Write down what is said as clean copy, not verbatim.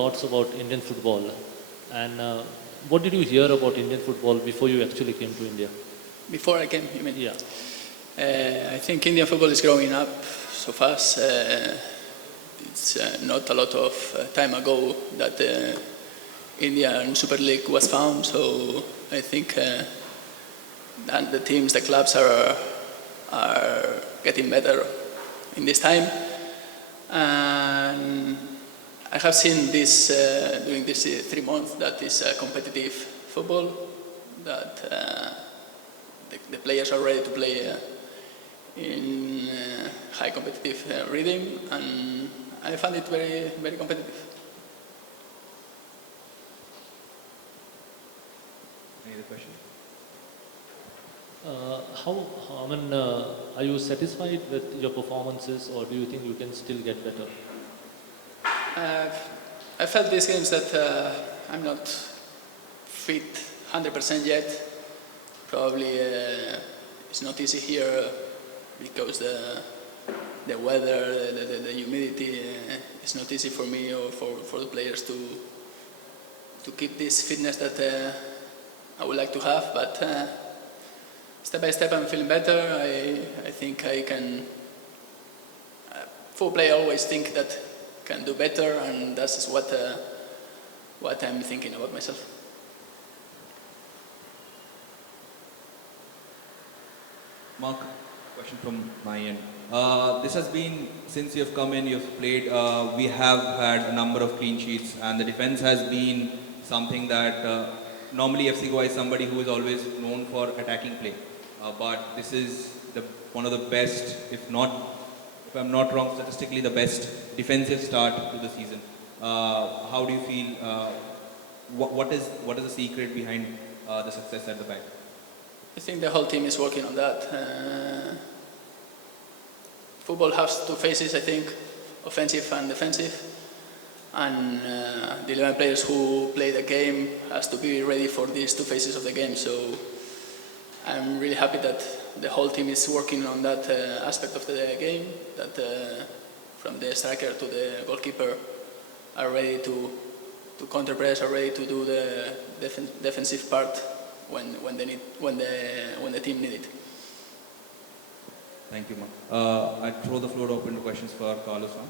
Thoughts about Indian football, and what did you hear about Indian football before you actually came to India? Before I came, you mean? Yeah. I think Indian football is growing up so fast. It's not a lot of time ago that the Indian Super League was found, so I think that the teams, the clubs are getting better in this time. And I have seen this during these 3 months that is competitive football, that the players are ready to play in high competitive rhythm, and I found it very, very competitive. Any other question? Are you satisfied with your performances, or do you think you can still get better? I felt these games that I'm not fit 100% yet. Probably it's not easy here because the weather, the humidity, it's not easy for me or for the players to keep this fitness that I would like to have. But step by step I'm feeling better. I think I can. Football player always think that can do better, and that's what I'm thinking about myself. Marc, question from my end. This has been, since you've come in, you've played, we have had a number of clean sheets, and the defense has been something that normally FC Goa is somebody who is always known for attacking play. But this is one of the best, if I'm not wrong, statistically the best defensive start to the season. How do you feel? What is the secret behind the success at the back? I think the whole team is working on that. Football has two phases, I think, offensive and defensive. And the 11 players who play the game has to be ready for these two phases of the game. So I'm really happy that the whole team is working on that aspect of the game, that from the striker to the goalkeeper are ready to counter-press, are ready to do the defensive part when the team need it. Thank you, Marc. I throw the floor open to questions for Carlos now.